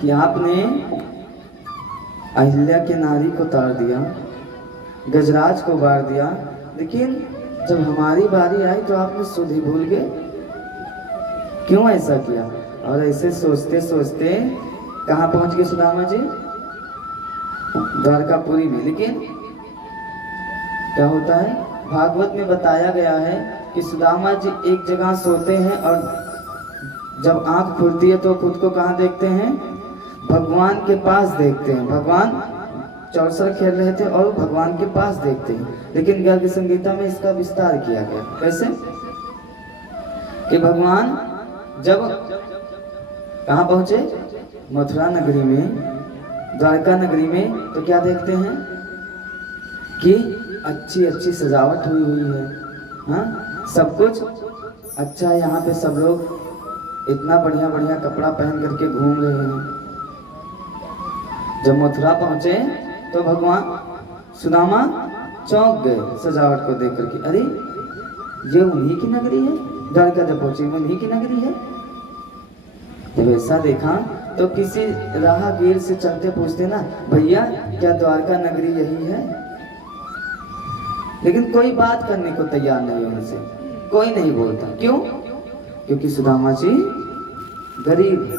कि आपने अहिल्या के नारी को तार दिया, गजराज को बार दिया, लेकिन जब हमारी बारी आई तो आपने सुध ही भूल गए। क्यों ऐसा किया? और ऐसे सोचते सोचते कहाँ पहुंच गए सुदामा जी? द्वारकापुरी में। लेकिन क्या होता है, भागवत में बताया गया है कि सुदामा जी एक जगह सोते हैं और जब आंख खुलती है तो खुद को कहाँ देखते हैं? भगवान के पास देखते हैं। भगवान चौसर खेल रहे थे और भगवान के पास देखते हैं। लेकिन गर्ग संगीता में इसका विस्तार किया गया। कैसे? कि भगवान जब कहाँ पहुंचे? मथुरा नगरी में, द्वारका नगरी में, तो क्या देखते हैं कि अच्छी अच्छी सजावट हुई हुई है। हाँ, सब कुछ अच्छा है। यहाँ पे सब लोग इतना बढ़िया बढ़िया कपड़ा पहन करके घूम रहे हैं। जब मथुरा पहुंचे तो भगवान सुदामा चौंक गए सजावट को देख करके। अरे ये उन्हीं की नगरी है। द्वारका जब पहुंचे उन्हीं की नगरी है। जब ऐसा देखा तो किसी राहगीर से चलते पूछते ना, भैया क्या द्वारका नगरी यही है? लेकिन कोई बात करने को तैयार नहीं है उनसे, कोई नहीं बोलता। क्यों? क्योंकि सुदामा जी गरीब है,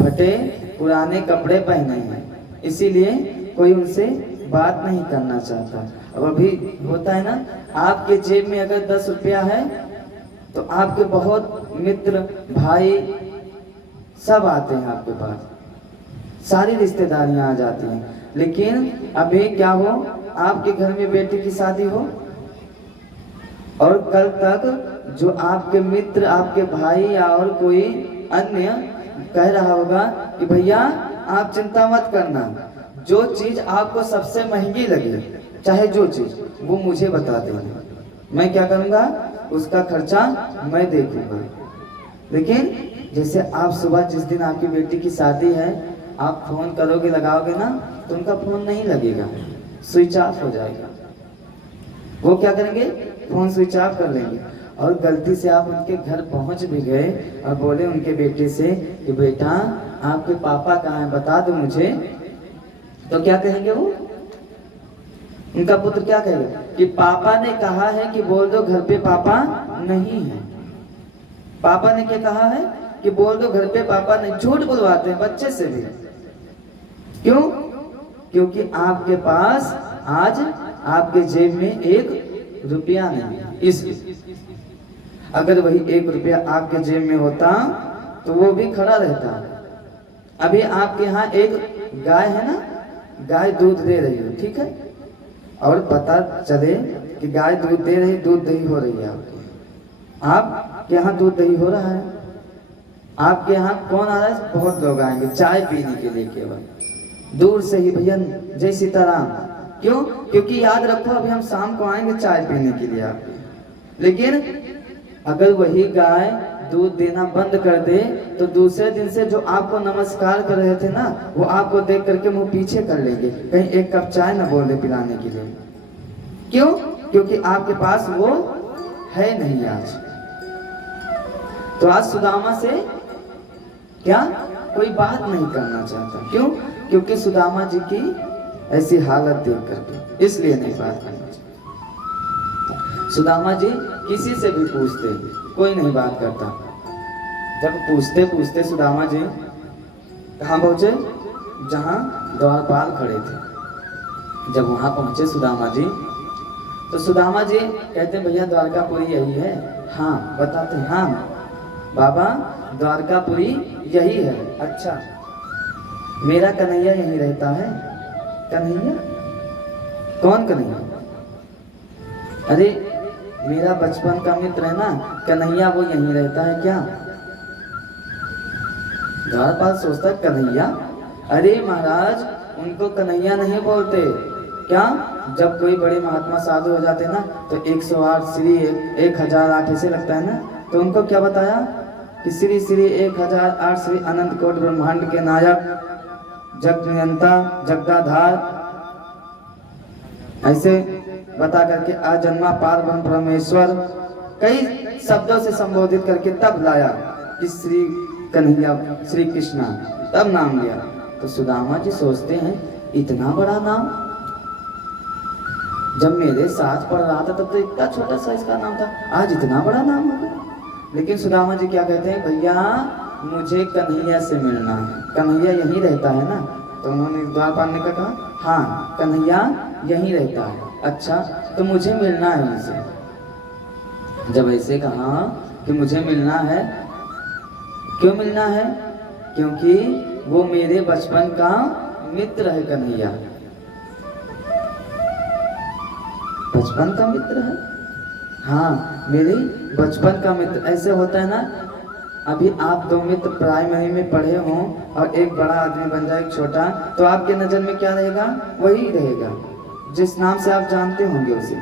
फटे पुराने कपड़े पहने हैं, इसीलिए कोई उनसे बात नहीं करना चाहता। अब अभी होता है ना, आपके जेब में अगर 10 रुपया है तो आपके बहुत मित्र भाई सब आते हैं आपके पास, सारी रिश्तेदारियां आ जाती हैं। लेकिन अभी क्या हो, आपके घर में बेटी की शादी हो और कल तक जो आपके मित्र, आपके भाई या और कोई अन्य कह रहा होगा कि भैया आप चिंता मत करना, जो चीज आपको सबसे महंगी लगे, चाहे जो चीज, वो मुझे बता देना, मैं क्या करूंगा, उसका खर्चा मैं देखूंगा। लेकिन जैसे आप सुबह जिस दिन आपकी बेटी की शादी है, आप फोन करोगे, लगाओगे ना, तो उनका फोन नहीं लगेगा, स्विच ऑफ हो जाएगा। वो क्या करेंगे? फोन स्विच ऑफ कर लेंगे। और गलती से आप उनके घर पहुंच भी गए और बोले उनके बेटे से कि बेटा आपके पापा कहाँ हैं, बता दो मुझे, तो क्या कहेंगे वो? उनका पुत्र क्या कहेगा कि पापा ने कहा है कि बोल दो घर पे पापा नहीं है। पापा ने क्या कहा है कि बोल दो घर पे पापा नहीं। झूठ बुलवाते हैं बच्चे से भी। क्यों? क्योंकि आपके पास आज आपके जेब में 1 रुपया नहीं है। इसलिए अगर वही 1 रुपया आपके जेब में होता तो वो भी खड़ा रहता। अभी आपके यहाँ एक गाय है ना, गाय दूध दे रही हो, ठीक है, और पता चले कि गाय दूध दे रही, दूध दही हो रही है आपके यहाँ दूध दही हो रहा है। आपके यहाँ कौन आ रहा है? बहुत लोग आएंगे चाय पीने के लिए, केवल दूर से ही, भैया जय सीताराम। क्यों? क्योंकि याद रखो अभी हम शाम को आएंगे चाय पीने के लिए आपके। लेकिन अगर वही गाय दूध देना बंद कर दे तो दूसरे दिन से जो आपको नमस्कार कर रहे थे ना, वो आपको देख करके मुंह पीछे कर लेंगे, कहीं 1 कप चाय ना बोल दे पिलाने के लिए। क्यों? क्योंकि आपके पास वो है नहीं आज। तो आज सुदामा से क्या कोई बात नहीं करना चाहता। क्यों? क्योंकि सुदामा जी की ऐसी हालत देख करके, इसलिए नहीं बात करना चाहता। सुदामा जी किसी से भी पूछते, कोई नहीं बात करता। जब पूछते पूछते सुदामा जी कहाँ पहुंचे? जहाँ द्वारपाल खड़े थे। जब वहां पहुंचे सुदामा जी, तो सुदामा जी कहते भैया द्वारकापुरी यही है? हाँ। बताते हाँ बाबा द्वारकापुरी यही है। अच्छा, मेरा कन्हैया यहीं रहता है। कन्हैया? कौन कन्हैया? अरे मेरा बचपन का मित्र है ना कन्हैया, वो यहीं रहता है क्या? द्वारपाल सोचता कन्हैया, अरे महाराज उनको कन्हैया नहीं बोलते। क्या? जब कोई बड़े महात्मा साधु हो जाते ना तो 108 श्री 1008 ऐसे लगता है ना, तो उनको क्या बताया कि श्री श्री 1008 श्री अनंत कोटि ब्रह्मांड के नायक, जग नियंता, जगदाधार, ऐसे बता करके अजन्मा पार ब्रह्म परमेश्वर कई शब्दों से संबोधित करके तब लाया कि श्री कन्हैया, श्री कृष्णा। तब नाम लिया। तो सुदामा जी सोचते हैं इतना बड़ा नाम, जब मेरे साथ पढ़ रहा था तब तो इतना छोटा सा इसका नाम था, आज इतना बड़ा नाम हो गया। लेकिन सुदामा जी क्या कहते हैं, भैया मुझे कन्हैया से मिलना है, कन्हैया यहीं रहता है ना। तो उन्होंने द्वारपाल ने कहा हाँ कन्हैया यहीं रहता है। अच्छा तो मुझे मिलना है उनसे। जब ऐसे कहा कि मुझे मिलना है, क्यों मिलना है, क्योंकि वो मेरे बचपन का मित्र है कन्हैया, बचपन का मित्र है। हाँ मेरे बचपन का मित्र। ऐसे होता है ना, अभी आप दो मित्र प्राइमरी में पढ़े हों और एक बड़ा आदमी बन जाए एक छोटा, तो आपके नज़र में क्या रहेगा, वही रहेगा जिस नाम से आप जानते होंगे उसे।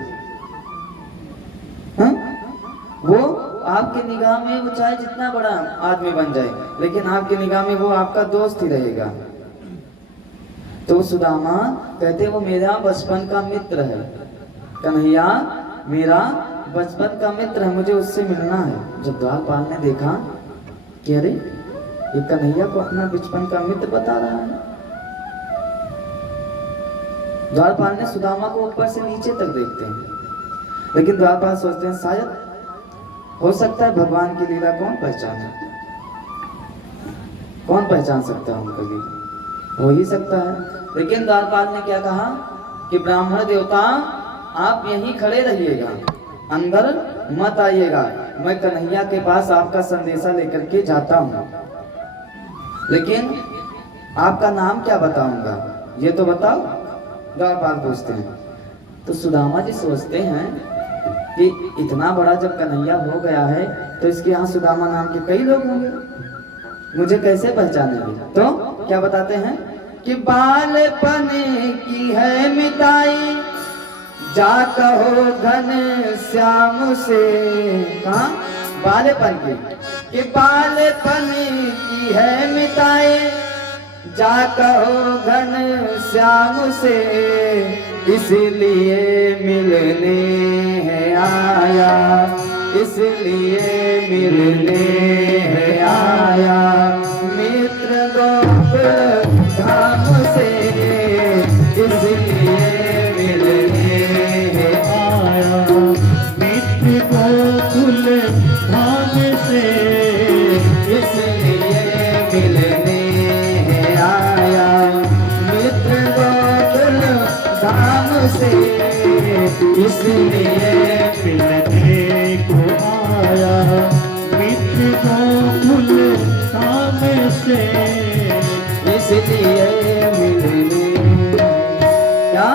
हाँ? वो आपके निगाह में वो चाहे जितना बड़ा आदमी बन जाए, लेकिन आपके निगाह में वो आपका दोस्त ही रहेगा। तो सुदामा कहते वो मेरा बचपन का मित्र है, कन्हैया मेरा बचपन का मित्र है, मुझे उससे मिलना है। जब द्वारपाल ने देखा कि अरे ये कन्हैया को अपना बचपन का मित्र बता रहा है, द्वारपाल ने सुदामा को ऊपर से नीचे तक देखते हैं। लेकिन द्वारपाल सोचते हैं शायद हो सकता है भगवान की लीला कौन पहचाने, कौन पहचान सकता है उनकी लीला, हो ही सकता है। लेकिन द्वारपाल ने क्या कहा कि ब्राह्मण देवता आप यहीं खड़े रहिएगा, अंदर मत आइएगा, मैं कन्हैया के पास आपका संदेशा लेकर के जाता हूँ। लेकिन आपका नाम क्या बताऊंगा ये तो बताओ, द्वारपाल पूछते हैं। तो सुदामा जी सोचते हैं कि इतना बड़ा जब कन्हैया हो गया है तो इसके यहाँ सुदामा नाम के कई लोग होंगे, मुझे कैसे पहचानेंगे। तो क्या बताते हैं कि बालपन की है मिताई जा कहो घन श्याम से। कहा बालेपन की, कि बालेपन की है मिताई जा कहो घन श्याम से, इसलिए मिलने है आया, इसलिए मिलने है आया, मित्र गोकुल धाम से, इसलिए मिलने है आया, मित्र गोकुल धाम से, इसलिए मिलने है आया, मित्र गोकुल धाम से, इसलिए मिलने को आया, मित्र गोकुल धाम से, इसलिए मिलने। क्या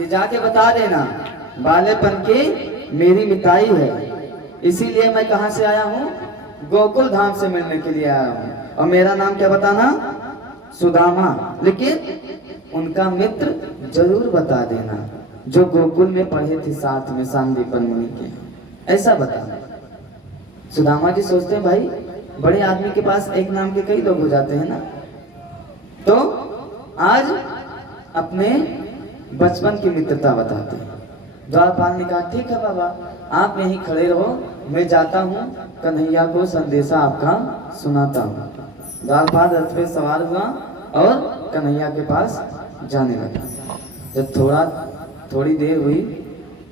ये जाके बता देना बालेपन की मेरी मिताई है, इसीलिए मैं कहाँ से आया हूँ, गोकुल धाम से मिलने के लिए आया हूँ। और मेरा नाम क्या बताना, सुदामा, लेकिन उनका मित्र जरूर बता देना जो गोकुल में पढ़े थे साथ में सांदीपन मुनि के, ऐसा बताना। सुदामा जी सोचते हैं भाई बड़े आदमी के पास एक नाम के कई लोग हो जाते हैं ना, तो आज अपने बचपन की मित्रता बताते हैं। द्वारपाल ने कहा ठीक है बाबा आप यहीं खड़े रहो, मैं जाता हूँ कन्हैया को संदेशा आपका सुनाता हूँ। द्वारपाल रथ पे सवार हुआ और कन्हैया के पास जाने लगा। जब थोड़ी देर हुई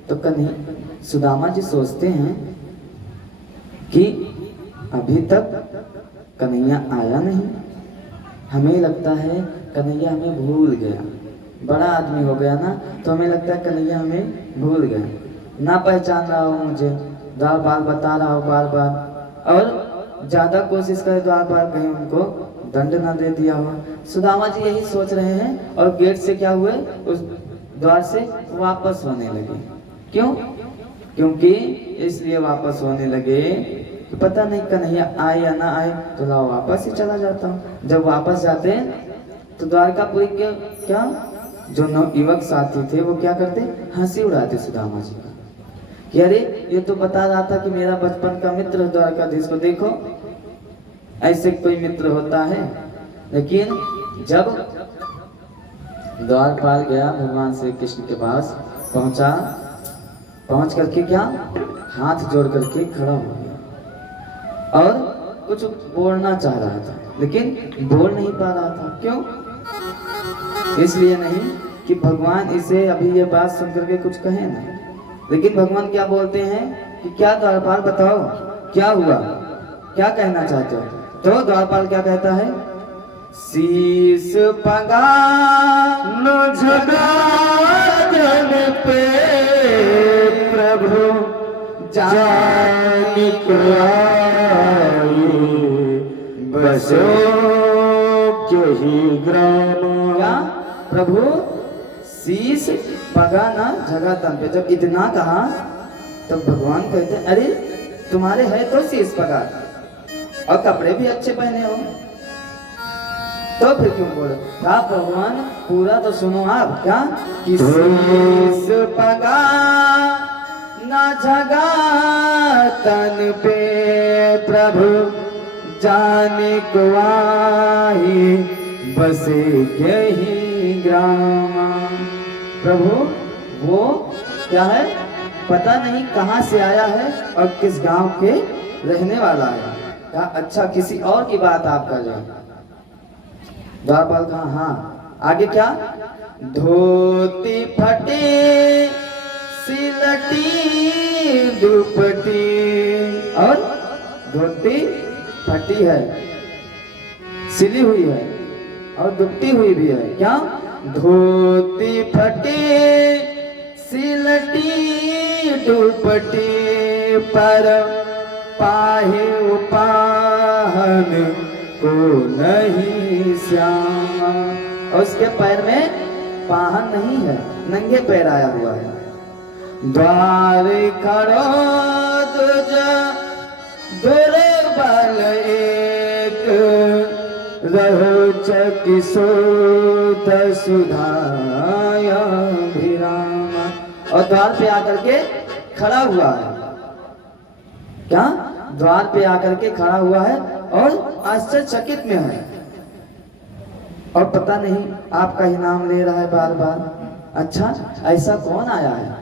तो कन्हैया, सुदामा जी सोचते हैं कि अभी तक कन्हैया आया नहीं, हमें लगता है कन्हैया हमें भूल गया, बड़ा आदमी हो गया ना, तो हमें लगता है कन्हैया हमें भूल गया, ना पहचान रहा हो मुझे, द्वारपाल बता रहा हो बार बार, और ज्यादा कोशिश करे द्वारपाल कहीं उनको दंड ना दे दिया हो। सुदामा जी यही सोच रहे हैं और गेट से क्या हुए, उस द्वार से वापस होने लगे। क्यों? क्योंकि इसलिए वापस होने लगे कि पता नहीं कन्हैया आए या ना आए, तो लाओ वापस ही चला जाता हूँ। जब वापस जाते तो द्वारकापुरी के क्या जो नवयुवक साथी थे वो क्या करते, हंसी उड़ाते सुदामा जी का कि अरे ये तो बता रहा था कि मेरा बचपन का मित्र द्वारकाधीश को, देखो ऐसे कोई मित्र होता है। लेकिन जब द्वारपाल गया भगवान श्री कृष्ण के पास पहुंचा, पहुंच करके क्या हाथ जोड़ करके खड़ा हो गया और कुछ बोलना चाह रहा था लेकिन बोल नहीं पा रहा था। क्यों? इसलिए नहीं कि भगवान इसे अभी ये बात सुन करके कुछ कहे ना, लेकिन भगवान क्या बोलते हैं कि क्या द्वारपाल बताओ क्या हुआ, क्या कहना चाहते हो? तो द्वारपाल क्या कहता है? शीस पगा न जगाजन पे प्रभु जानिक आए बसो यही ग्राम। क्या प्रभु शीस पगा ना जगह तन पे, जब इतना कहा तब भगवान कहते हैं अरे तुम्हारे है तो शीस पगा और कपड़े भी अच्छे पहने हो, तो फिर क्यों बोले? क्या भगवान पूरा तो सुनो आप। क्या कि शीस पगा ना जगा तन पे प्रभु जाने को आए बसे यही ग्राम। प्रभु वो क्या है पता नहीं कहाँ से आया है और किस गांव के रहने वाला है। क्या अच्छा किसी और की बात आप कर रहे हैं? द्वारपाल कहा हाँ। आगे क्या? धोती फटी सिलटी दुपटी, और धोती फटी है सिली हुई है और दुपटी हुई भी है। क्या? धोती फटी सिलटी दुपटी पर पाहे उपाहन को नहीं श्यामा, और उसके पैर में पाहन नहीं है, नंगे पैर आया हुआ है। द्वार खड़ो दुज दुर्बल एक रहो चकिशोद सुधाया भिरामा, और द्वार पे आकर के खड़ा हुआ है। क्या? द्वार पे आकर के खड़ा हुआ है और आश्चर्यचकित में है और पता नहीं आपका ही नाम ले रहा है बार बार। अच्छा ऐसा कौन आया है,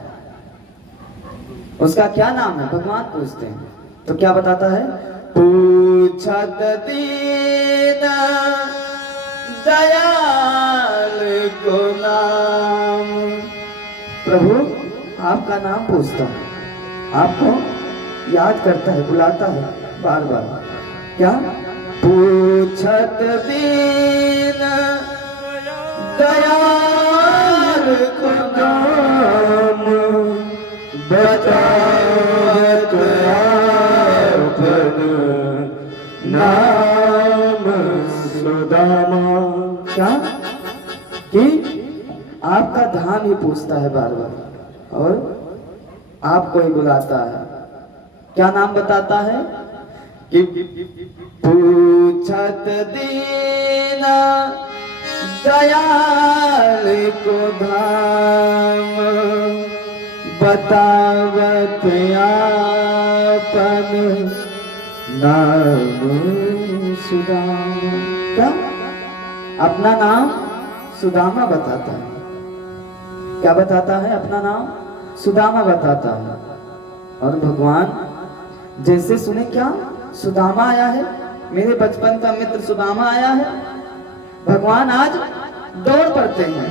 उसका क्या नाम है? भगवान पूछते हैं तो क्या बताता है? पूछत दीन दयाल को नाम। प्रभु आपका नाम पूछता है, आपको याद करता है, बुलाता है बार बार। क्या? पूछत दीन दयाल को नाम बतावत आपन नाम सुदामा। क्या? कि आपका धाम ही पूछता है बार बार और आपको ही बुलाता है। क्या नाम बताता है? कि पूछत दीन दयाल को धाम बतावत आपन नाम सुदामा। क्या? अपना नाम सुदामा बताता है। क्या बताता है? अपना नाम सुदामा बताता है। और भगवान जैसे सुने क्या सुदामा आया है, मेरे बचपन का मित्र सुदामा आया है, भगवान आज दौड़ पड़ते हैं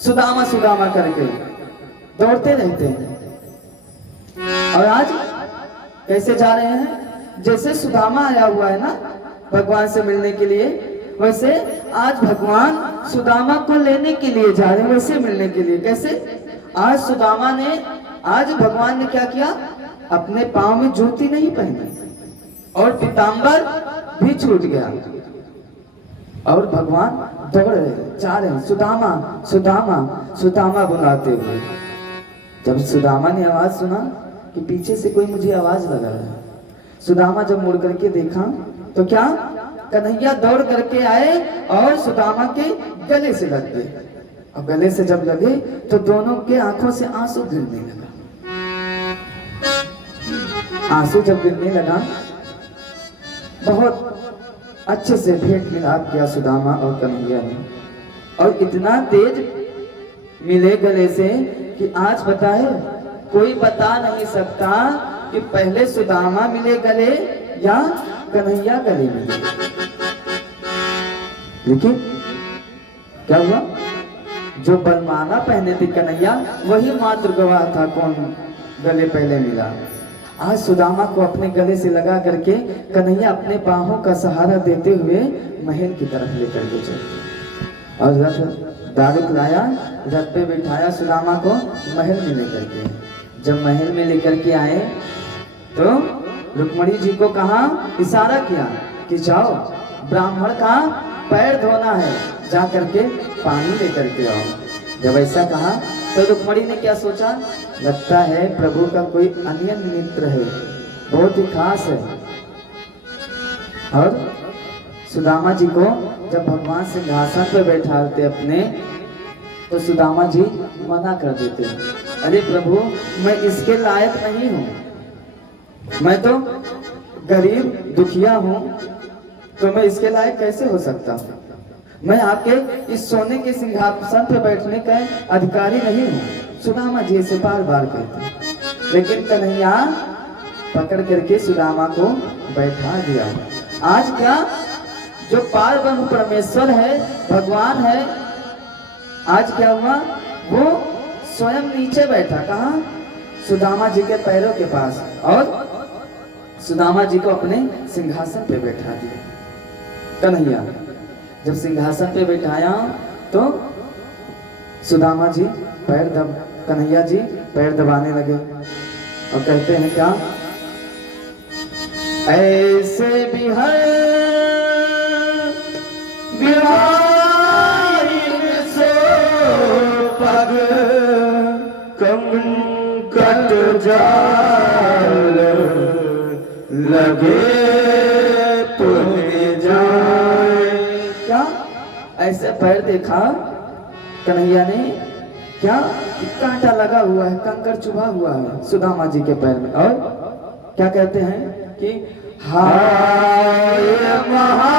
सुदामा सुदामा करके दौड़ते रहते हैं। और आज कैसे जा रहे हैं? जैसे सुदामा आया हुआ है ना भगवान से मिलने के लिए, वैसे आज भगवान सुदामा को लेने के लिए जा रहे हैं, वैसे मिलने के लिए। कैसे? आज सुदामा ने, आज भगवान ने क्या किया? अपने पांव में जूती नहीं पहनी और पीतांबर भी छूट गया और भगवान दौड़ रहे जा रहे हैं सुदामा सुदामा सुदामा बुलाते हुए। जब सुदामा ने आवाज सुना कि पीछे से कोई मुझे आवाज लगा रहा है, सुदामा जब मुड़ करके देखा तो क्या कन्हैया दौड़ करके आए और सुदामा के गले से लग गए। और गले से जब लगे तो दोनों के आंखों से आंसू गिरने लगा। आंसू जब गिरने लगा, बहुत अच्छे से भेंट मिलाप किया सुदामा और कन्हैया ने, और इतना तेज मिले गले से कि आज बताए कोई बता नहीं सकता कि पहले सुदामा मिले गले या कन्हैया गले मिले। लेकिन क्या हुआ, जो बरमाला पहने थे कन्हैया वही मात्र गवाह था कौन गले पहले मिला। आज सुदामा को अपने गले से लगा करके कन्हैया अपने बाहों का सहारा देते हुए महल की तरफ लेकर के चले और रथ दारुक लाया, रथ पे बिठाया सुदामा को महल में लेकर के। जब महल में लेकर के आए तो रुक्मणी जी को कहा, इशारा किया कि जाओ ब्राह्मण का पैर धोना है, जा करके पानी लेकर के आओ। जब ऐसा कहा तो रुक्मणी ने क्या सोचा, लगता है प्रभु का कोई अन्य मित्र है, बहुत ही खास है। और सुदामा जी को जब भगवान सिंहासन पर बैठाते अपने, तो सुदामा जी मना कर देते, अरे प्रभु मैं इसके लायक नहीं हूँ, मैं तो गरीब दुखिया हूँ, तो मैं इसके लायक कैसे हो सकता हूँ, मैं आपके इस सोने के सिंहासन पर बैठने का अधिकारी नहीं हूँ। सुदामा जी से बार बार कहते, लेकिन कन्हैया पकड़ करके सुदामा को बैठा दिया। आज क्या, जो पार ब्रह्म परमेश्वर है, भगवान है, आज क्या हुआ, वो स्वयं नीचे बैठा, कहा, सुदामा जी के पैरों के पास, और सुदामा जी को अपने सिंहासन पे बैठा दिया। कन्हैया जब सिंहासन पे बैठाया तो सुदामा जी कन्हैया जी पैर दबाने लगे और कहते हैं क्या, ऐसे भी है सो पग कम कट जाल लगे पुण्य जाए। क्या ऐसे पैर देखा कन्हैया ने, क्या कांटा लगा हुआ है, कंकड़ चुभा हुआ है सुदामा जी के पैर में, और क्या कहते हैं कि हाय महा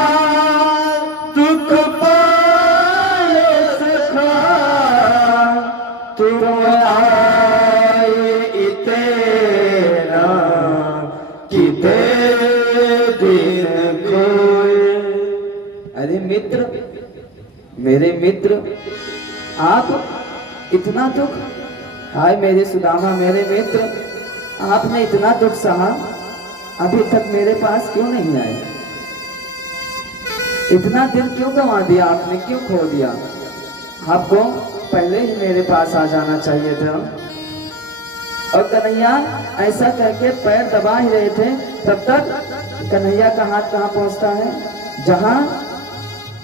दुख पाए सखा तुम आए इतेरा किते दिन कोई। अरे मित्र, मेरे मित्र, आप इतना दुख, हाय मेरे सुदामा, मेरे मित्र, आपने इतना दुख सहा, अभी तक मेरे पास क्यों नहीं आए, इतना दिन क्यों गंवा दिया आपने, क्यों खो दिया, आपको पहले ही मेरे पास आ जाना चाहिए था। और कन्हैया ऐसा करके पैर दबा ही रहे थे, तब तक कन्हैया का हाथ कहाँ पहुंचता है, जहां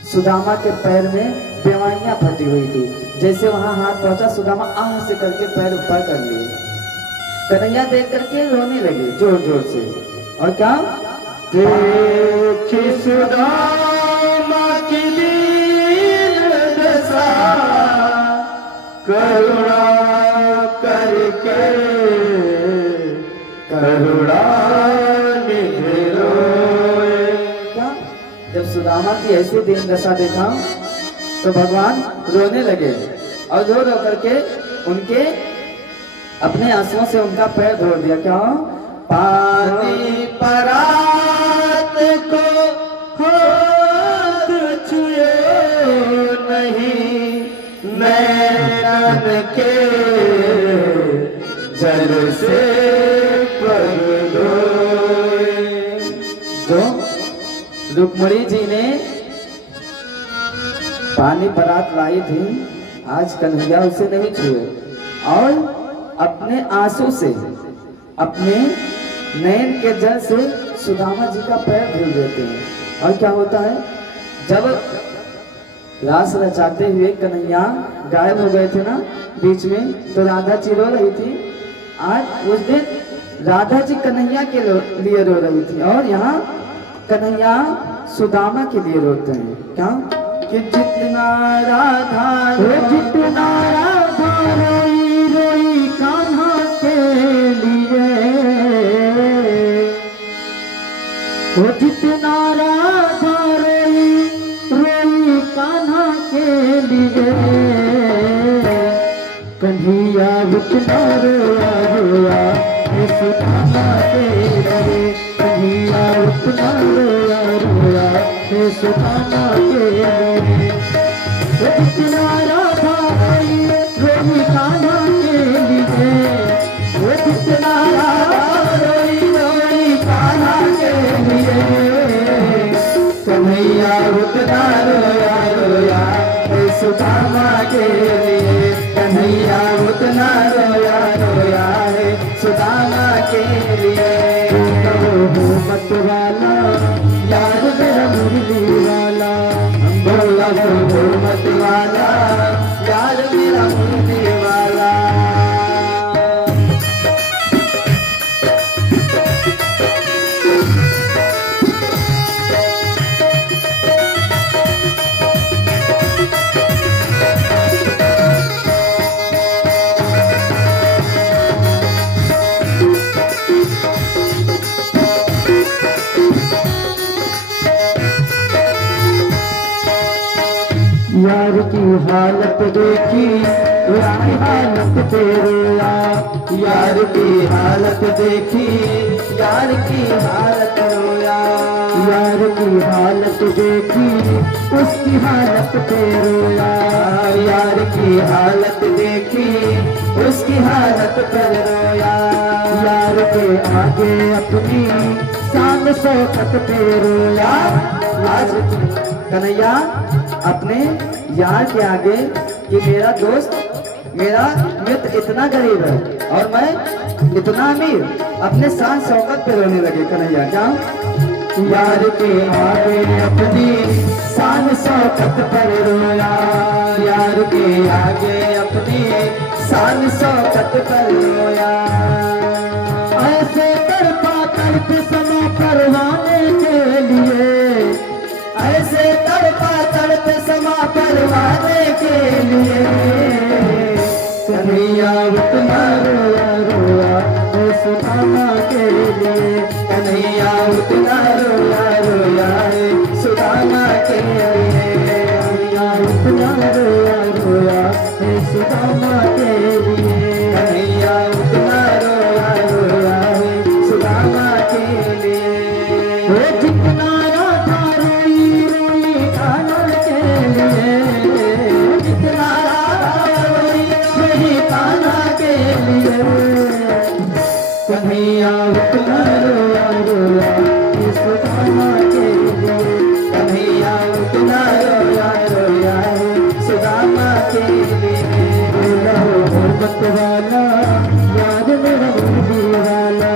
सुदामा के पैर में बेवाइयां फटी हुई थी, जैसे वहां हाथ पहुंचा, सुदामा आह से करके पैर ऊपर कर लिए। कन्हैया देख करके रोने लगे जोर जोर से, और क्या, देखी सुदामा की दीन दशा करुणा करके करुणा निधि रोए। क्या, जब सुदामा की ऐसी दीन दशा देखा तो भगवान रोने लगे और रो रो करके उनके अपने आंसुओं से उनका पैर धो दिया। क्या, पानी परात को हाथ छुए नहीं, नैनन के जल से पग धोए। जो रुक्मणी जी ने पानी परात लाई थी, आज कन्हैया उसे नहीं छुए और अपने आंसू से, अपने नैन के जल से सुदामा जी का पैर धुल देते हैं। और क्या होता है, जब रास रचाते हुए कन्हैया गायब हो गए थे ना बीच में, तो राधा जी रो रही थी। आज उस दिन राधा जी कन्हैया के लिए रो रही थी, और यहाँ कन्हैया सुदामा के लिए रोते हैं। क्या, कि जितना राधा रोई रोई कान्हा के लिए, वो जितना राधा रोई रोई कान्हा के लिए, कन्हैया जितना रोया रोया सुदामा के लिए, कन्हैया उतना रोया रोया है सुदामा के लिए। वो जितना राधा रोई रोई कान्हा के लिए। वो जितना राधा रोई रोई कान्हा के लिए। कन्हैया उतना रोया रोया है सुदामा के लिए। कन्हैया उतना रोया रोया है सुदामा के लिए। मत वाला यार मेरा मुरली वाला। बोला मत वाला यार मेरा मुरली वाला। यार की हालत देखी यार हालत पे रोया। यार की हालत देखी यार की हालत रोया। यार की हालत देखी उसकी हालत पे रोया। यार की हालत देखी उसकी हालत पर रोया। यार के आगे अपनी शान शौकत पे रोया। आज कन्हैया अपने यार के आगे कि मेरा दोस्त मेरा मित्र इतना गरीब है और मैं इतना अमीर, अपने शान शौकत पे रोने लगे कन्हैया। क्या यार के आगे अपनी शान शौकत पर रोया। यार के आगे अपनी शान शौकत पर रोया। ऐसे तड़पा तड़प समा करवाने के लिए। ऐसे तड़पा तड़प समा करवाने के लिए। कन्हैया उतना रोया रोया है सुदामा के लिए। कन्हैया उतना रोया रोया है सुदामा के लिए। कन्हैया उतना रोया रोया है सुदामा के लिए। कन्हैया उतना रोया रोया है सुदामा के लिए। वो जितना राधा रोई रोई कान्हा के लिए। जितना राधा रोई रोई कान्हा के लिए। कन्हैया उतना रोया रोया है सुदामा के लिए। कन्हैया उतना रोया रोया है सुदामा के लिए। बोला मत वाला यार मेरा मुरली वाला।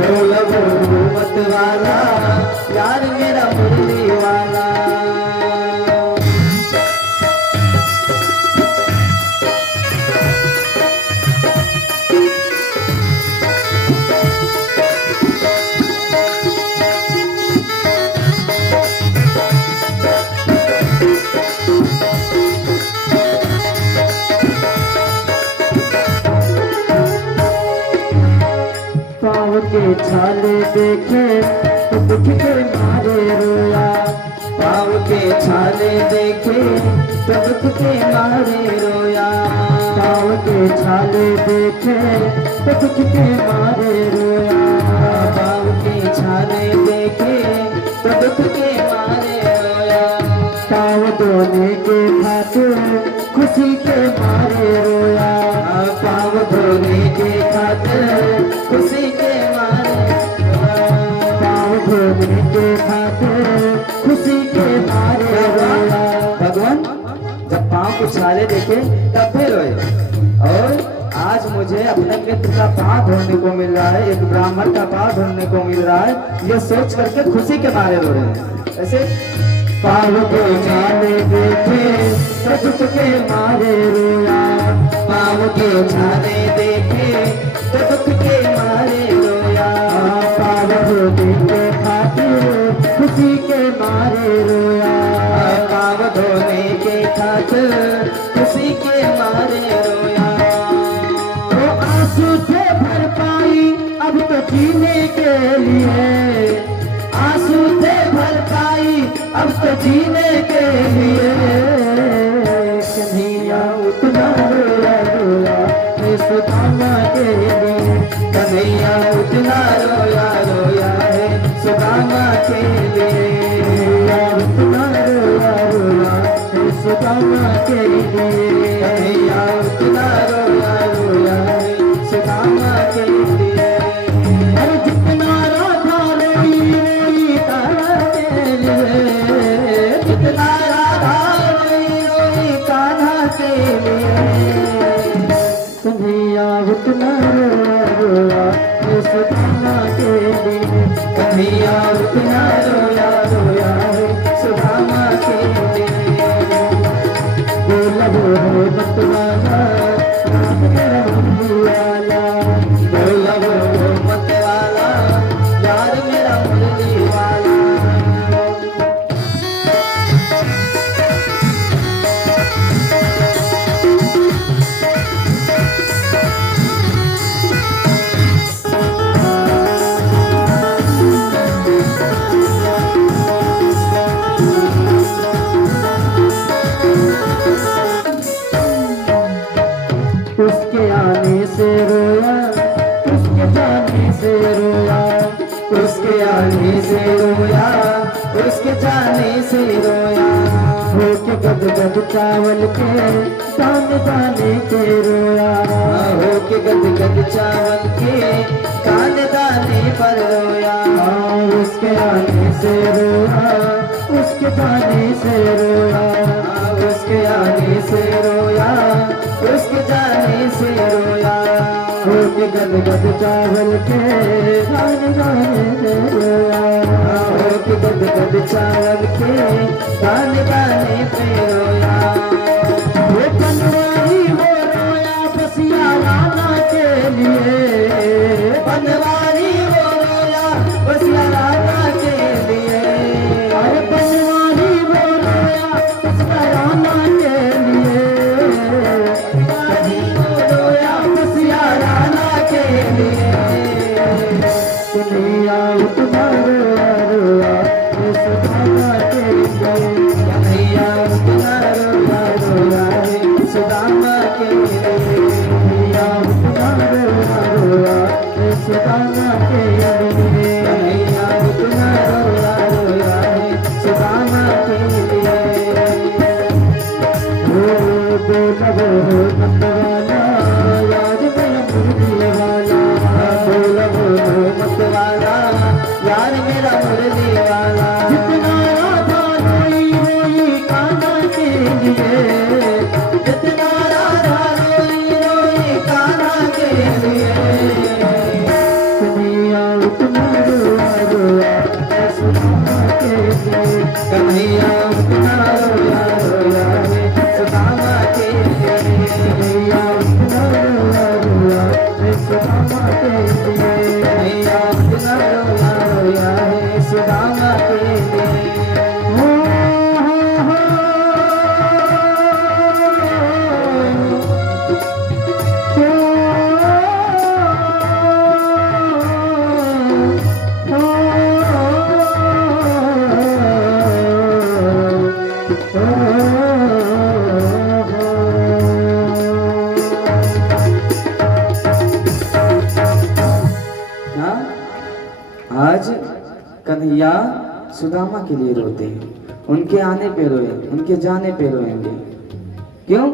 बोला मत वाला यार मेरा मुरली वाला। पाँव के छाले देखे तो दुख के मारे रोया। पाँव के छाले देखे तो दुख के मारे रोया। पाँव के छाले देखे तो दुख के मारे रोया। पाँव के छाले देखे तो दुख के मारे रोया। पाँव धोने के खातिर खुशी के मारे रोया। पाँव धोने के खातिर खुशी के मारे पाँव धोने के खातिर खुशी के मारे रोया। भगवान जब पाँव को छाले देखे तब भी रोए और आज मुझे अपने मित्र का पाँव धोने को मिल रहा है, एक ब्राह्मण का पाँव धोने को मिल रहा है, ये सोच करके खुशी के मारे रो रहे हैं। ऐसे पाँव को छाले देखे तो दुख के मारे रोया। पाँव के छाले देखे तो दुख के मारे रोया। पाँव धोने के खातिर खुशी के मारे रोया। पाँव धोने के खातिर खुशी के मारे रोया। तो आंसू से भर पाई अब तो जीने के लिए। आंसू से भर पाई अब तो जीने के लिए। कन्हैया उतना रोया रोया है सुदामा के लिए। कन्हैया उतना रोया रोया है सुदामा सुदामा के लिए। उतना रोया रोया है सुदामा के लिए। कन्हैया उतना रोया रोया है सुदामा के लिए। अरे जितना राधा रोई रोई कान्हा के लिए। जितना राधा रोई रोई कान्हा के लिए। कन्हैया उतना रोया रोया है सुदामा के लिए। कन्हैया उतना रोया रोया है सुदामा के लिए। बोला वो मतवाला राम मेरा मुरली वाला। बोला वो मत वाला यार मेरा मुरली वाला। उसके आने से रोया उसके जाने से रोया। उसके आने से रोया उसके जाने से रोया। होके गद गद चावल के दाने दाने के रोया। हो के गद गद चावल के कान दाने पर रोया। उसके आने से रोया उसके जाने से रोया। उसके आने से रोया उसके जाने से रोया। होके गद गद चावल के दाने दाने से रोया। हो के गद गद चावल के दाने दाने पे रोया। वो बनवारी वो रोया बसिया राना के लिए। बनवारी वो रोया बसिया राना के लिए। अरे बनवारी वो रोया बसिया राना के लिए। बनवारी वो रोया बसिया राना के लिए। कन्हैया उतना रोया रोया है सुदामा के लिए। कन्हैया उतना रोया रोया है सुदामा के लिए। कन्हैया उतना रोया रोया है सुदामा के लिए। कन्हैया उतना रोया रोया है सुदामा के लिए। बोला वो मतवाला यार मेरा मुरली वाला। बोला वो मत वाला यार मेरा मुरली वाला। जितना राधा रोई रोई कान्हा के लिए। जितना राधा रोई रोई कान्हा के लिए। कन्हैया उतना रोया रोया है सुदामा के लिए। कन्हैया उतना रोया रोया है सुदामा के लिए। कन्हैया उतना रोया रोया है सुदामा के लिए। कन्हैया उतना रोया रोया है सुदामा के लिए। हो हो हाँ? आज कन्हैया सुदामा के लिए रोते हैं। उनके आने पे रोए उनके जाने पे रोएंगे। क्यों?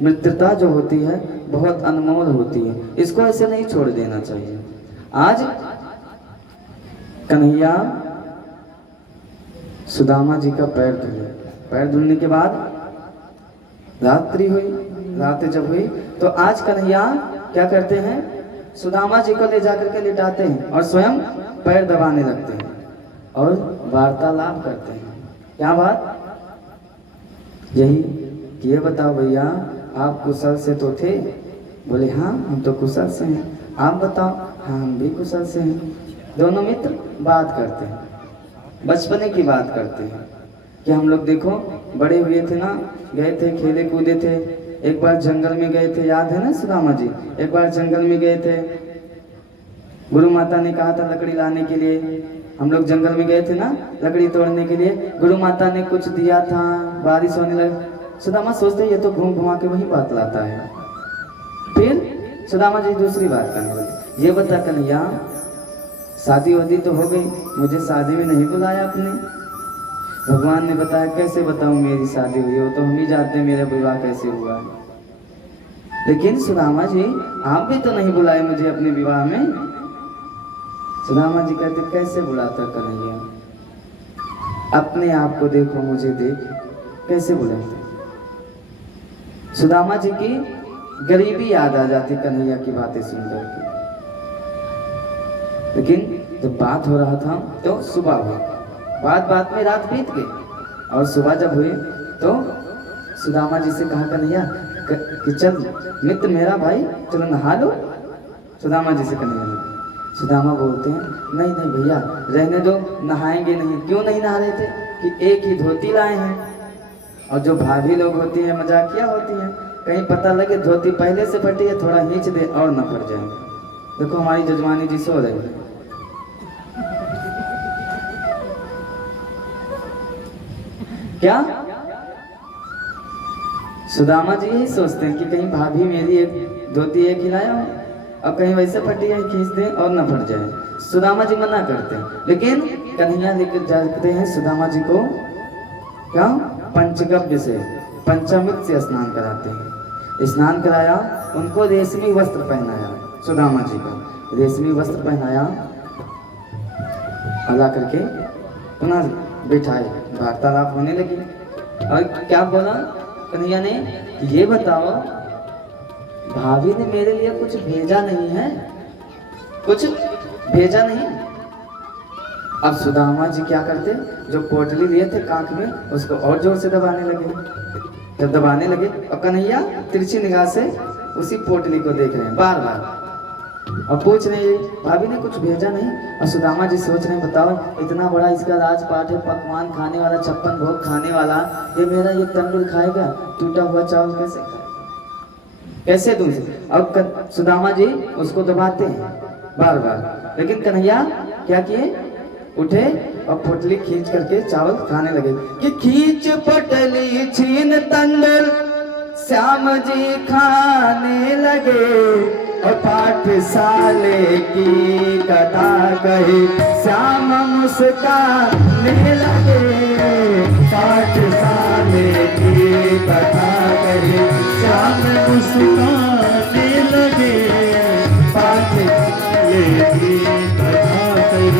मित्रता जो होती है बहुत अनमोल होती है। इसको ऐसे नहीं छोड़ देना चाहिए। आज कन्हैया सुदामा जी का पैर धुले। पैर धुलने के बाद रात्रि हुई। रात जब हुई तो आज कन्हैया क्या करते हैं? सुदामा जी को ले जाकर के लिटाते हैं और स्वयं पैर दबाने लगते हैं और वार्तालाप करते हैं। क्या बात? यही कि ये बताओ भैया, आप कुशल से तो थे? बोले हाँ, हम तो कुशल से हैं। आप बताओ? हाँ, हम भी कुशल से हैं। दोनों मित्र बात करते हैं, बचपने की बात करते हैं कि हम लोग देखो बड़े हुए थे ना, गए थे, खेले कूदे थे। एक बार जंगल में गए थे, याद है ना सुदामा जी? एक बार जंगल में गए थे, गुरु माता ने कहा था लकड़ी लाने के लिए। हम लोग जंगल में गए थे ना लकड़ी तोड़ने के लिए। गुरु माता ने कुछ दिया था, बारिश होने लगी। सुदामा सोचते ये तो घूम घुमा के वही बात लाता है। फिर सुदामा जी दूसरी बात करने लगे, ये बता कन्हैया, शादी वादी तो हो गई, मुझे शादी में नहीं बुलाया आपने। भगवान ने बताया, कैसे बताऊं मेरी शादी हुई हो, तो हम ही जानते हैं मेरा विवाह कैसे हुआ है। लेकिन सुदामा जी आप भी तो नहीं बुलाए मुझे अपने विवाह में। सुदामा जी कहते, कैसे बुलाता कन्हैया, अपने आप को देखो, मुझे देख, कैसे बुलाता। सुदामा जी की गरीबी याद आ जाती कन्हैया की बातें सुनकर के। लेकिन जब बात हो रहा था तो सुबह हुई, बात बात में रात बीत गई, और सुबह जब हुई तो सुदामा जी से कहा कन्हैया कि चल मित्र मेरा भाई, चलो नहा लो। सुदामा जी से कन्हैया ने, सुदामा बोलते हैं, नहीं नहीं भैया रहने दो, नहाएंगे नहीं। क्यों नहीं नहा रहे थे कि एक ही धोती लाए हैं, और जो भाभी लोग होती हैं मजाकिया होती हैं, कहीं पता लगे धोती पहले से फटी है, थोड़ा खींच दे और न फट जाए। देखो हमारी जजमानी जी सो रही है, क्या सुदामा जी यही सोचते हैं कि कहीं भाभी मेरी एक धोती एक हिलाया हो, अब कहीं वैसे फटी है खींच दे और न फट जाए। सुदामा जी मना करते हैं, लेकिन कन्हैया लेकर जाते हैं सुदामा जी को, क्या पंचगव्य से, पंचामृत से स्नान कराते हैं। स्नान कराया, उनको रेशमी वस्त्र पहनाया, सुदामा जी को रेशमी वस्त्र पहनाया, हला करके पुनः बिठाए, वार्तालाप होने लगी। और क्या बोला कन्हैया ने, ये बताओ भाभी ने मेरे लिए कुछ भेजा नहीं है, कुछ भेजा नहीं। अब सुदामा जी क्या करते, जो पोटली लिए थे कांख में, उसको और जोर से दबाने लगे। जब दबाने लगे और कन्हैया तिरछी निगाह से उसी पोटली को देख रहे हैं बार बार, और पूछ रहे भाभी ने कुछ भेजा नहीं। और सुदामा जी सोच रहे हैं, बताओ इतना बड़ा इसका राजपाट है, पकवान खाने वाला, 56 भोग खाने वाला, ये मेरा ये तंदूर खाएगा, टूटा हुआ चावल कैसे खाएगा, कैसे दूं। अब सुदामा जी उसको दबाते हैं बार बार, लेकिन कन्हैया क्या किए, उठे और पोटली खींच करके चावल खाने लगे। कि खींच पोटली छीन तंदूर श्याम जी खाने लगे, और पाठशाले की कथा कही श्याम मुस्काने लगे। पाठशाले की कथा कही श्याम मुस्काने लगे। पाठशाले की कथा कही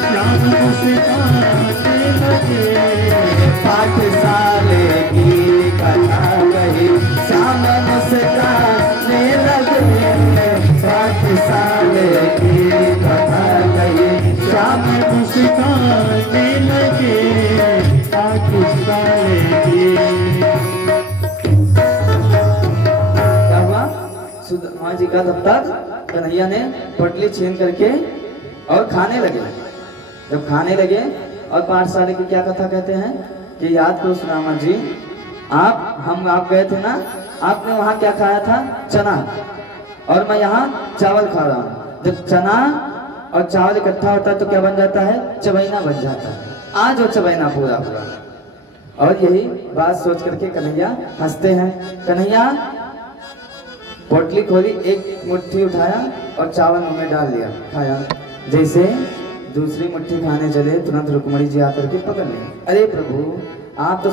श्याम मुस्काने लगे। पाठशाले की कथा कही श्याम मुस्काने लगे। पाठशाले की कथा कही श्याम मुस्काने लगे। पाठशाले की, क्या हुआ, सुदामा जी का तब तक कन्हैया ने पोटली छीन करके और खाने लगे। जब खाने लगे और पाठशाले की क्या कथा कहते हैं कि याद करो सुदामा जी, आप गए थे ना, आपने वहां क्या खाया था, चना, और मैं यहाँ चावल खा रहा हूँ। जब चना और चावल इकट्ठा होता है तो क्या बन जाता है, चबैना बन जाता है। आज वो चबैना पूरा पूरा। और यही बात सोच करके कन्हैया हंसते हैं। कन्हैया पोटली खोली, एक मुट्ठी उठाया और चावल मुंह में डाल लिया, खाया। जैसे दूसरी मुट्ठी खाने चले, तुरंत रुक्मणी जी आकर के पकड़ ली। अरे प्रभु, आप तो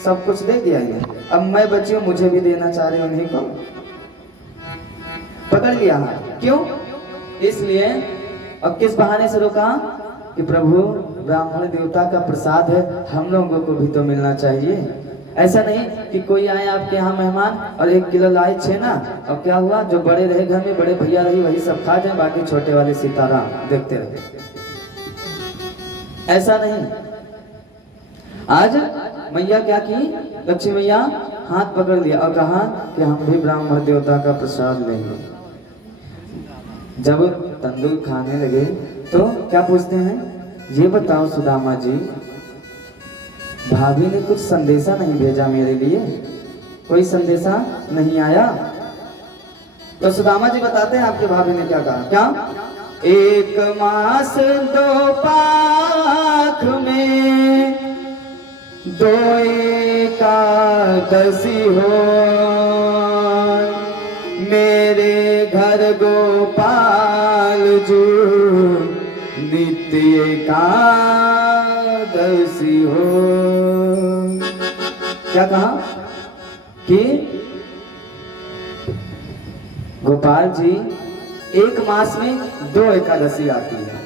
सब कुछ दे दिया है, अब मैं बची हूँ, मुझे भी देना चाह रहे हो, नहीं को पकड़ लिया। क्यों, इसलिए अब किस बहाने से रोका कि प्रभु ब्राह्मण देवता का प्रसाद है, हम लोगों को भी तो मिलना चाहिए। ऐसा नहीं कि कोई आए आपके यहाँ मेहमान और 1 किलो लाए छेना, और क्या हुआ, जो बड़े रहे घर में, बड़े भैया रही, वही सब खा जाए, बाकी छोटे वाले सीताराम देखते रहे। ऐसा नहीं। आज मैया क्या की, लक्ष्मी मैया हाथ पकड़ लिया और कहा कि हम भी ब्राह्मण देवता का प्रसाद लेंगे। जब तंदूर खाने लगे तो क्या पूछते हैं, ये बताओ सुदामा जी, भाभी ने कुछ संदेशा नहीं भेजा मेरे लिए, कोई संदेशा नहीं आया। तो सुदामा जी बताते हैं आपके भाभी ने क्या कहा, क्या, 1 मास 2 पाख में 2 एकादशी हो, मेरे घर गोपाल जी नित्य एकादशी हो। क्या कहा कि गोपाल जी एक मास में 2 एकादशी आती है।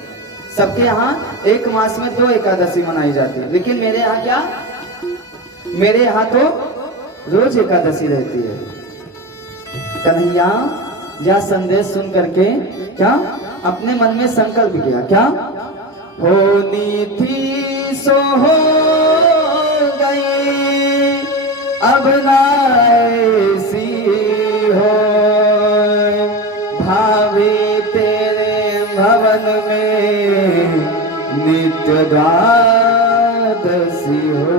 सबके यहाँ एक मास में 2 एकादशी मनाई जाती है, लेकिन मेरे यहाँ क्या, मेरे यहाँ तो रोज एकादशी रहती है। कन्हैया यह संदेश सुन करके क्या अपने मन में संकल्प किया, क्या होनी थी सो हो गई, अब ना ऐसी हो, भावे तेरे भवन में नित्य द्वादशी हो।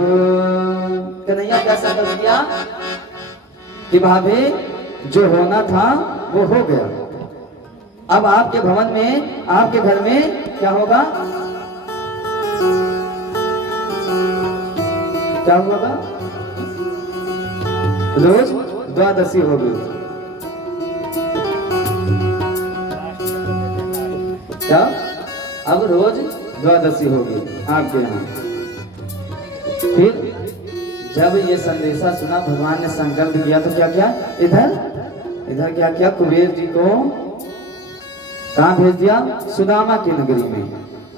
कन्हैया क्या संकल्प किया कि भाभी जो होना था वो हो गया, अब आपके भवन में, आपके घर में क्या होगा, क्या होगा, रोज द्वादशी होगी। क्या, अब रोज द्वादशी होगी आपके यहाँ। फिर जब ये संदेशा सुना, भगवान ने संकल्प किया तो क्या किया, इधर इधर क्या किया, कुबेर जी को कहाँ भेज दिया, सुदामा की नगरी में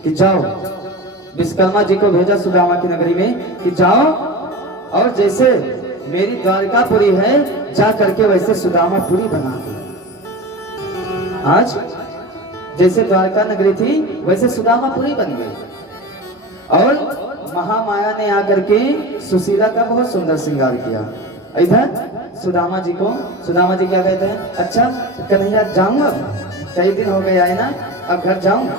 कि जाओ। विश्वकर्मा जी को भेजा सुदामा की नगरी में कि जाओ और जैसे मेरी द्वारकापुरी है जा करके वैसे सुदामापुरी बना दो। आज जैसे द्वारका नगरी थी वैसे सुदामापुरी बन गई। और महामाया ने आकर के सुशीला का बहुत सुंदर श्रृंगार किया। इधर सुदामा जी को, सुदामा जी क्या कहते हैं, अच्छा कन्हैया जाऊंगा, कई दिन हो गए आए ना, अब घर जाऊंगा।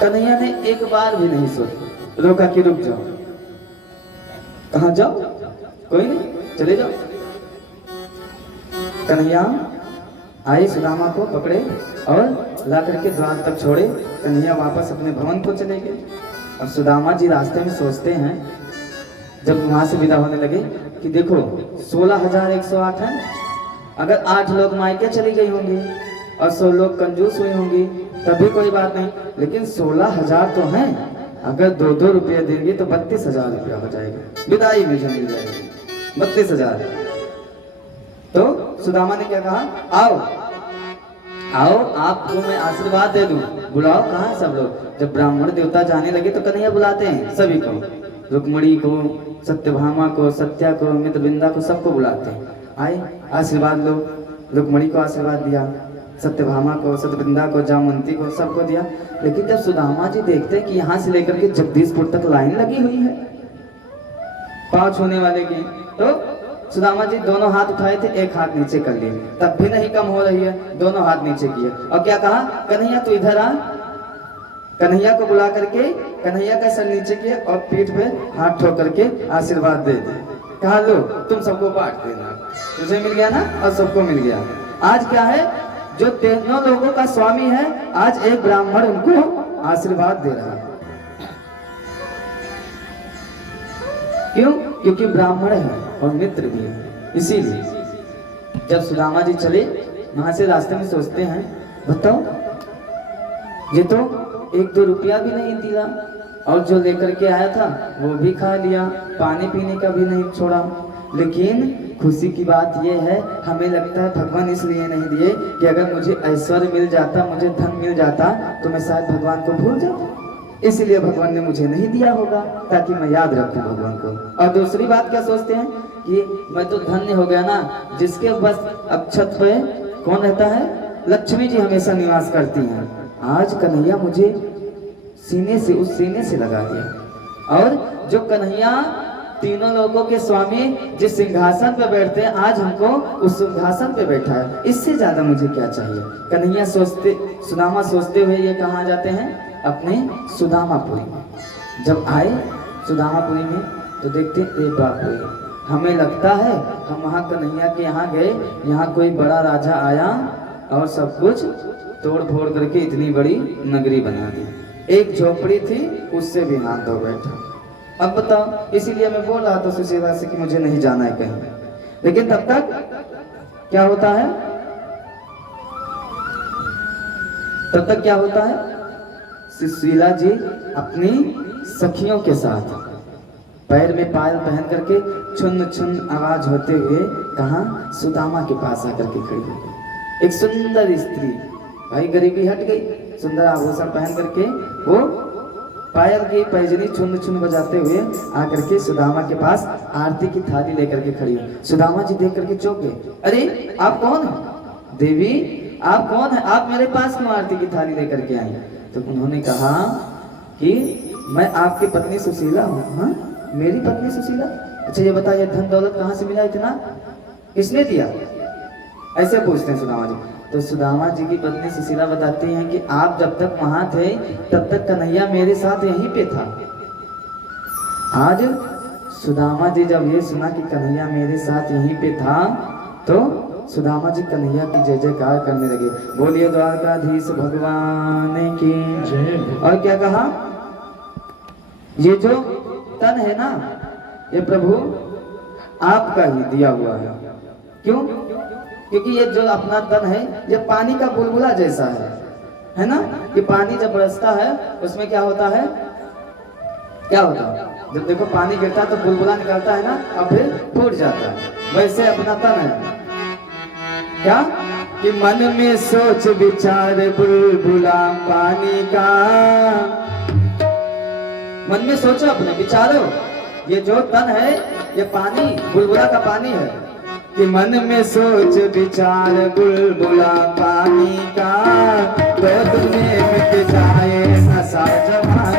कन्हैया ने एक बार भी नहीं सोचा, रोका कि रुक जाओ। कहाँ जाओ, कोई नहीं, चले जाओ। कन्हैया आए, सुदामा को पकड़े और ला करके द्वार तक छोड़े। कन्हैया वापस अपने भवन को चले गए। और सुदामा जी रास्ते में सोचते हैं, जब वहां से विदा होने लगे कि देखो 16,108 है, अगर 8 लोग मायके चली गई होंगी और 100 लोग कंजूस हुई होंगी तब भी कोई बात नहीं, लेकिन 16,000 तो हैं, अगर 2-2 रुपये देंगे तो 32,000 रुपया हो जाएगा, विदाई मुझे मिल जाएगी 32,000। तो सुदामा ने क्या कहा, आओ आओ आपको मैं आशीर्वाद दे दूं, बुलाओ। कहाँ है सब लोग, जब ब्राह्मण देवता जाने लगे तो कन्हैया बुलाते हैं सभी को, रुक्मणी को, सत्यभामा को, सत्या को, मित्रविंदा को, सबको बुलाते हैं। आए आशीर्वाद लो। रुक्मणी को आशीर्वाद दिया, सत्यभामा को, सत्यविंदा को, जामवंती को, सबको दिया। लेकिन जब सुदामा जी देखते हैं कि यहाँ से लेकर के जगदीशपुर तक लाइन लगी हुई है पाँव छूने वाले की, तो सुदामा जी दोनों हाथ उठाए थे, एक हाथ नीचे कर लिए, तब भी नहीं कम हो रही है, दोनों हाथ नीचे किए और क्या कहा, कन्हैया तू इधर आ। कन्हैया को बुला करके कन्हैया का सर नीचे किए और पीठ पे हाथ ठोक करके आशीर्वाद दे दे। कहा लो तुम सबको बांट देना, तुझे मिल गया ना और सबको मिल गया। आज क्या है, जो तीनों लोगों का स्वामी है, आज एक ब्राह्मण उनको आशीर्वाद दे रहा है। क्यों, क्योंकि ब्राह्मण है और मित्र भी है। इसीलिए जब सुदामा जी चले वहां से रास्ते में सोचते हैं, बताओ ये तो 1-2 रुपया भी नहीं दिया और जो लेकर के आया था वो भी खा लिया, पानी पीने का भी नहीं छोड़ा। लेकिन खुशी की बात यह है, हमें लगता है भगवान इसलिए नहीं दिए कि अगर मुझे ऐश्वर्य मिल जाता, मुझे धन मिल जाता तो मैं शायद भगवान को भूल जाता, इसलिए भगवान ने मुझे नहीं दिया होगा ताकि मैं याद रखूं भगवान को। और दूसरी बात क्या सोचते हैं कि मैं तो धन्य हो गया ना, जिसके बस अब छत पे कौन रहता है, लक्ष्मी जी हमेशा निवास करती हैं। आज कन्हैया मुझे सीने से, उस सीने से लगा दिया। और जो कन्हैया तीनों लोगों के स्वामी जिस सिंहासन पे बैठते हैं, आज हमको उस सिंहासन पे बैठा है, इससे ज्यादा मुझे क्या चाहिए। कन्हैया सोचते, सुदामा सोचते हुए ये कहाँ जाते हैं, अपने सुदामापुरी में। जब आए सुदामापुरी में तो देखते एक बाप रे, हमें लगता है हम वहाँ कन्हैया के यहाँ गए, यहाँ कोई बड़ा राजा आया और सब कुछ तोड़ फोड़ करके इतनी बड़ी नगरी बना दी। एक झोपड़ी थी उससे भी हाथ धो बैठा। अब बताओ, इसीलिए मैं बोल रहा था सुशीला से कि मुझे नहीं जाना है कहीं। लेकिन तब तक क्या होता है, तब तक क्या होता है, सुशीला जी अपनी सखियों के साथ पैर में पायल पहन करके छुन छुन आवाज होते हुए कहाँ, सुदामा के पास आकर के खड़ी हो गई। एक सुंदर स्त्री, भाई गरीबी हट गई, सुंदर आभूषण पहन करके वो पायल की पैजनी छुन छुन बजाते हुए आकर के सुदामा के पास आरती की थाली लेकर के खड़ी हो। सुदामा जी देख करके चौंक गए, अरे आप कौन हो देवी, आप कौन है, आप मेरे पास क्यों आरती की थाली लेकर के आई? तो उन्होंने कहा कि मैं आपकी पत्नी सुशीला हूँ। हाँ, मेरी पत्नी सुशीला? अच्छा ये बताइए धन दौलत कहाँ से मिला इतना, किसने दिया? ऐसे पूछते हैं सुदामा जी। तो सुदामा जी की पत्नी सुशीला बताती हैं कि आप जब तक वहां थे तब तक कन्हैया मेरे साथ यहीं पे था। आज सुदामा जी जब ये सुना कि कन्हैया मेरे साथ यहीं पे था तो सुदामा जी कन्हैया की जय जयकार करने लगे, बोलिए द्वारकाधीश भगवान की जय। और क्या कहा, ये जो तन है ना ये प्रभु आपका ही दिया हुआ है। क्यों? क्योंकि ये जो अपना तन है ये पानी का बुलबुला जैसा है ना। ये पानी जब बरसता है उसमें क्या होता है, क्या होता है, जब देखो पानी गिरता है तो बुलबुला निकलता है ना और फिर फूट जाता है। वैसे अपना तन है क्या कि मन में सोच विचार बुलबुला पानी का, मन में सोचो अपने, विचारो, ये जो तन है ये पानी, बुलबुला का पानी है कि मन में सोच विचार बुलबुला पानी का, तो तुम्हें मिट जाए नशा जवानी